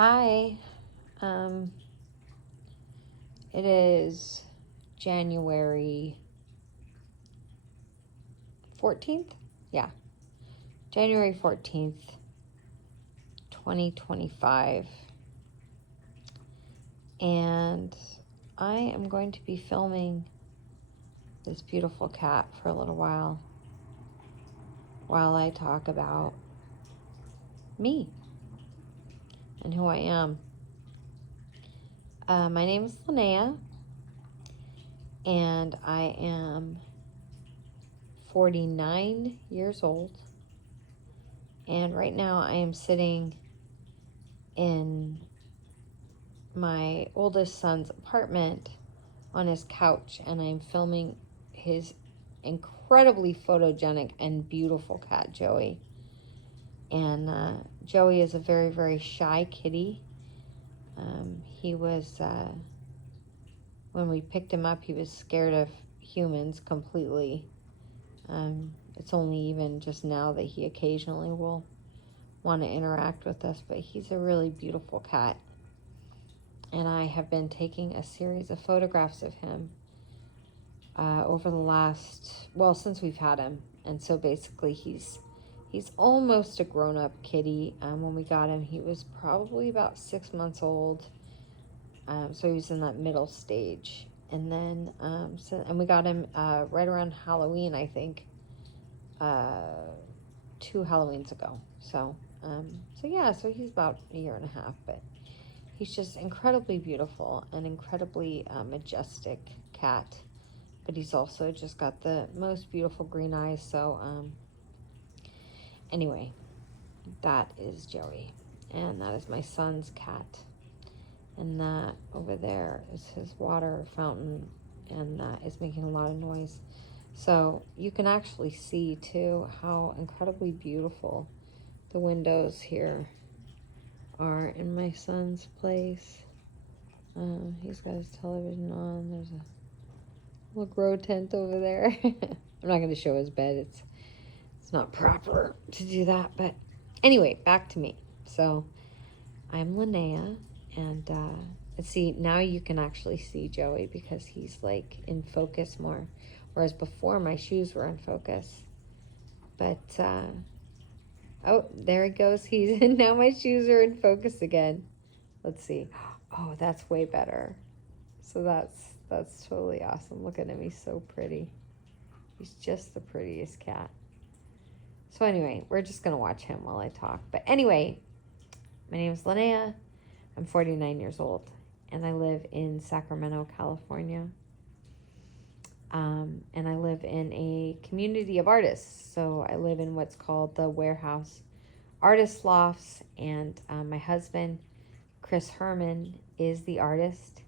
Hi. Um, it is January 14th? Yeah. January 14th, 2025. And I am going to be filming this beautiful cat for a little while I talk about me and who I am. My name is Linnea, and I am 49 years old. And right now I am sitting in my oldest son's apartment on his couch, and I'm filming his incredibly photogenic and beautiful cat, Joey. And Joey is a very, very shy kitty. He was, when we picked him up, he was scared of humans completely. It's only even just now that he occasionally will want to interact with us, but he's a really beautiful cat. And I have been taking a series of photographs of him over the last, since we've had him. And so basically he's almost a grown-up kitty. When we got him, he was probably about 6 months old. So he was in that middle stage. And then, and we got him right around Halloween, I think, 2 Halloweens ago. So he's about a year and a half, but he's just incredibly beautiful and incredibly majestic cat. But he's also just got the most beautiful green eyes. So anyway, that is Joey. And that is my son's cat. And that over there is his water fountain. And that is making a lot of noise. So you can actually see, too, how incredibly beautiful the windows here are in my son's place. He's got his television on. There's a little grow tent over there. I'm not going to show his bed. It's not proper to do that. But anyway, back to me. So I'm Linnea, and see, now you can actually see Joey because he's like in focus more, whereas before my shoes were in focus. But oh, there he goes. He's now my shoes are in focus again. Let's see. Oh, that's way better. So that's totally awesome. Look at him. He's so pretty. He's just the prettiest cat. So anyway, we're just going to watch him while I talk. But anyway, my name is Linnea. I'm 49 years old, and I live in Sacramento, California. And I live in a community of artists. So I live in what's called the Warehouse Artist Lofts, and my husband, Chris Herman, is the artist.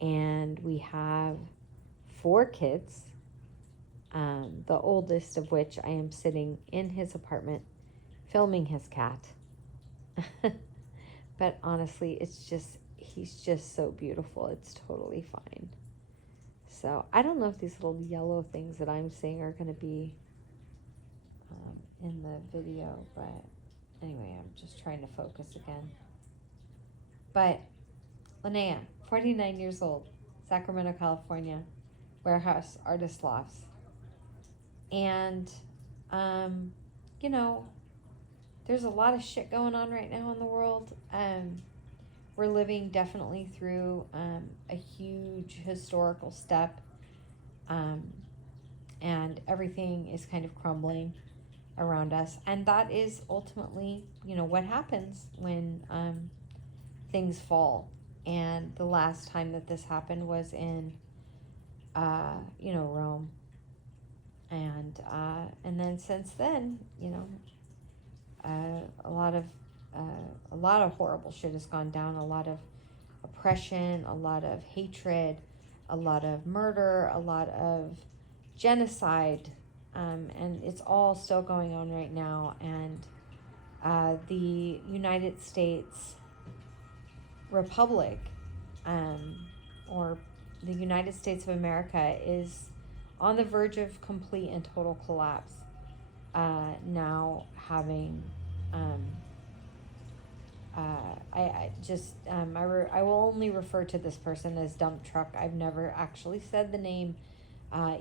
And we have 4 kids, the oldest of which I am sitting in his apartment filming his cat. But honestly, he's just so beautiful. It's totally fine. So I don't know if these little yellow things that I'm seeing are going to be in the video, but anyway, I'm just trying to focus again. But Linnea, 49 years old, Sacramento, California, Warehouse Artist Lofts. And, there's a lot of shit going on right now in the world. We're living definitely through a huge historical step. And everything is kind of crumbling around us. And that is ultimately, what happens when things fall. And the last time that this happened was in, Rome. And then since then, a lot of horrible shit has gone down. A lot of oppression, a lot of hatred, a lot of murder, a lot of genocide, and it's all still going on right now. And the United States Republic, or the United States of America, is on the verge of complete and total collapse. Now having, just I will only refer to this person as dump truck. I've never actually said the name,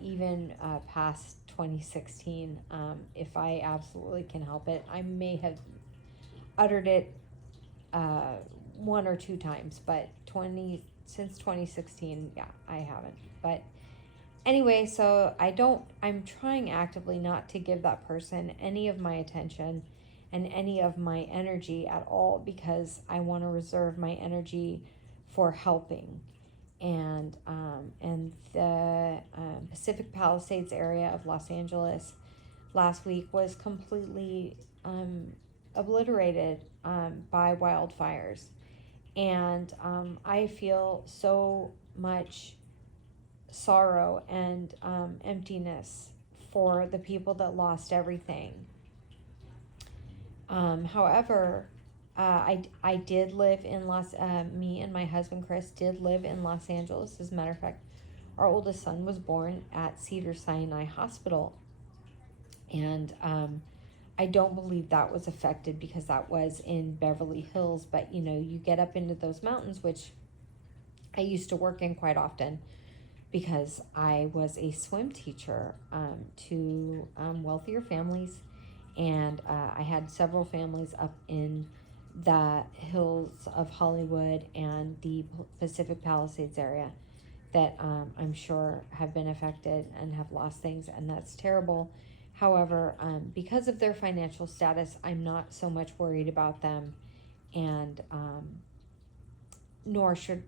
even past 2016. If I absolutely can help it, I may have uttered it one or two times, but since 2016, yeah, I haven't. But anyway, so I'm trying actively not to give that person any of my attention and any of my energy at all, because I want to reserve my energy for helping. And the Pacific Palisades area of Los Angeles last week was completely obliterated by wildfires. And I feel so much sorrow and emptiness for the people that lost everything. However, I did live in me and my husband Chris did live in Los Angeles. As a matter of fact, our oldest son was born at Cedars-Sinai Hospital. And I don't believe that was affected because that was in Beverly Hills. But, you get up into those mountains, which I used to work in quite often because I was a swim teacher to wealthier families. And I had several families up in the hills of Hollywood and the Pacific Palisades area that I'm sure have been affected and have lost things, and that's terrible. However, because of their financial status, I'm not so much worried about them, and nor should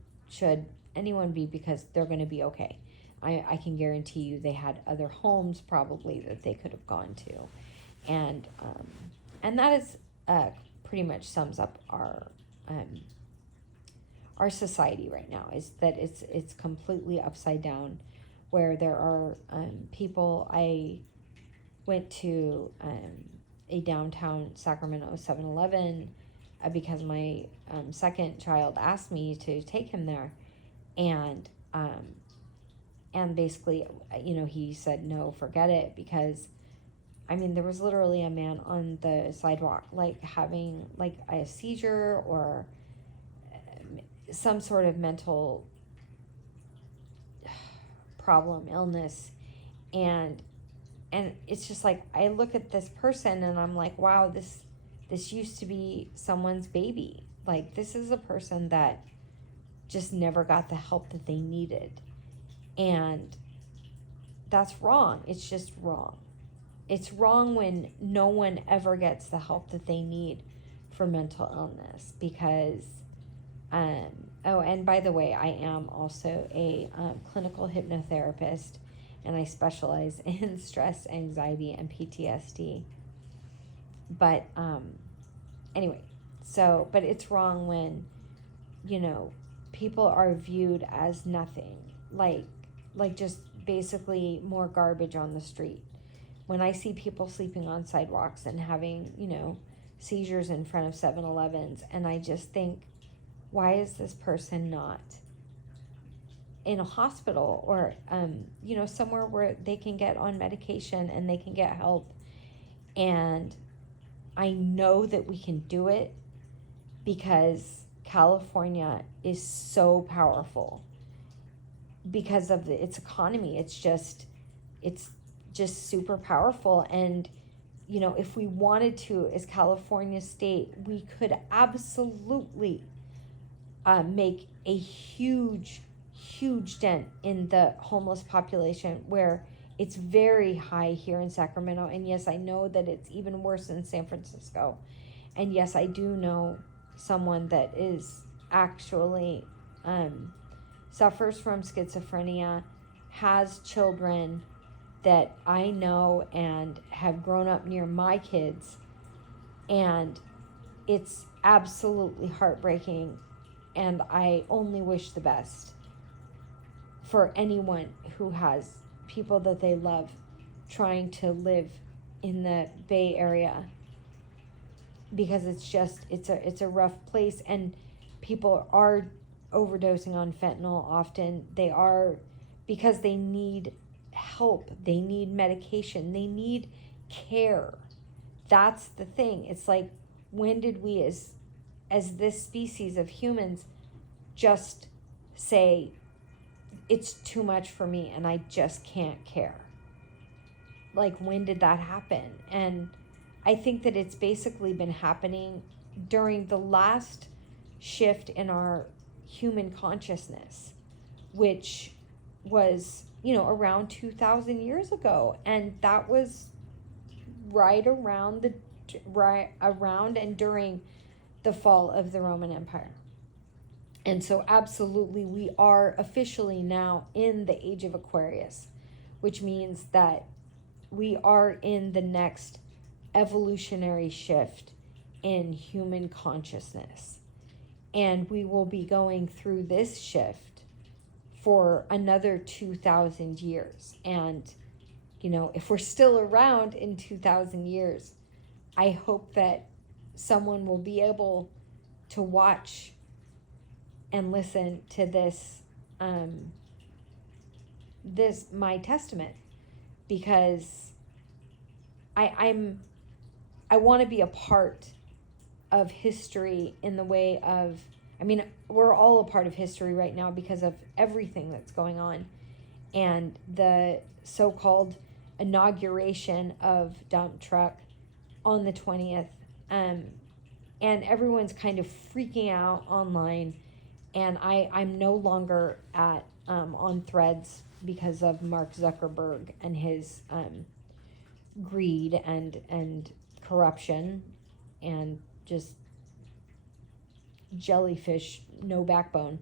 anyone be, because they're going to be okay. I can guarantee you they had other homes probably that they could have gone to, and that is pretty much sums up our society right now, is that it's completely upside down, where there are people. I went to a downtown Sacramento 7-Eleven because my second child asked me to take him there, and basically, he said no, forget it, because there was literally a man on the sidewalk, like having like a seizure or some sort of mental problem, illness, and it's just like, I look at this person and I'm like, wow, this used to be someone's baby. Like, this is a person that just never got the help that they needed, and that's wrong. It's just wrong. It's wrong when no one ever gets the help that they need for mental illness, because oh, and by the way, I am also a clinical hypnotherapist, and I specialize in stress, anxiety, and PTSD. But anyway, but it's wrong when, people are viewed as nothing, like just basically more garbage on the street. When I see people sleeping on sidewalks and having, seizures in front of 7-Elevens, and I just think, why is this person not in a hospital or, somewhere where they can get on medication and they can get help? And I know that we can do it because California is so powerful because of its economy. It's just super powerful. And, if we wanted to, as California state, we could absolutely make a huge dent in the homeless population, where it's very high here in Sacramento. And yes, I know that it's even worse in San Francisco. And yes, I do know someone that is actually suffers from schizophrenia, has children that I know and have grown up near my kids, and it's absolutely heartbreaking, and I only wish the best for anyone who has people that they love trying to live in the Bay Area, because it's a rough place, and people are overdosing on fentanyl often. They are, because they need help, they need medication, they need care. That's the thing. It's like, when did we as as this species of humans just say, it's too much for me and I just can't care. Like, when did that happen? And I think that it's basically been happening during the last shift in our human consciousness, which was, around 2,000 years ago. And that was right around and during the fall of the Roman Empire. And so absolutely, we are officially now in the age of Aquarius, which means that we are in the next evolutionary shift in human consciousness. And we will be going through this shift for another 2,000 years. And, if we're still around in 2,000 years, I hope that someone will be able to watch and listen to this, my testament, because I want to be a part of history in the way of, we're all a part of history right now because of everything that's going on, and the so-called inauguration of Dump Truck on the 20th, and everyone's kind of freaking out online, and I'm no longer at on Threads because of Mark Zuckerberg and his greed and corruption and just jellyfish, no backbone.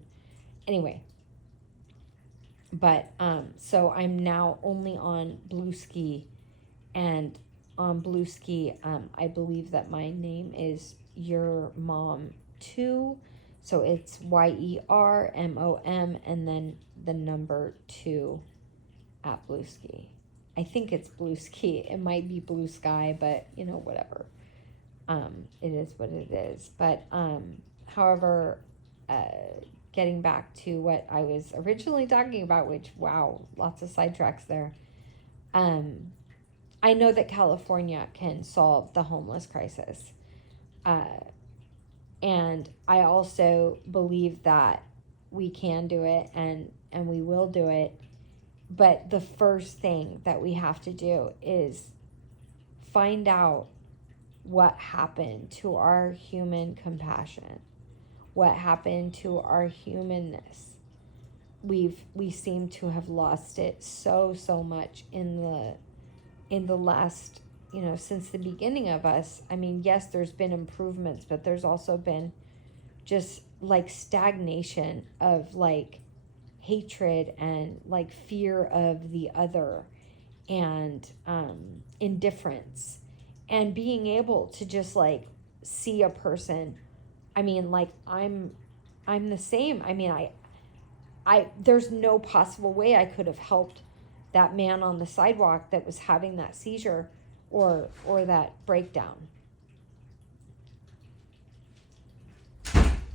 Anyway, but so I'm now only on Bluesky, and on Bluesky, I believe that my name is Your Mom 2. So it's YERMOM and then the number 2 at Bluesky. I think it's Bluesky. It might be Blue Sky, but whatever. It is what it is. But however, getting back to what I was originally talking about, which, wow, lots of sidetracks there. I know that California can solve the homeless crisis. And I also believe that we can do it and we will do it. But the first thing that we have to do is find out what happened to our human compassion, what happened to our humanness. We seem to have lost it so much in the last, since the beginning of us. Yes, there's been improvements, but there's also been just like stagnation of like hatred and like fear of the other and indifference, and being able to just like see a person. I'm the same. I there's no possible way I could have helped that man on the sidewalk that was having that seizure or that breakdown.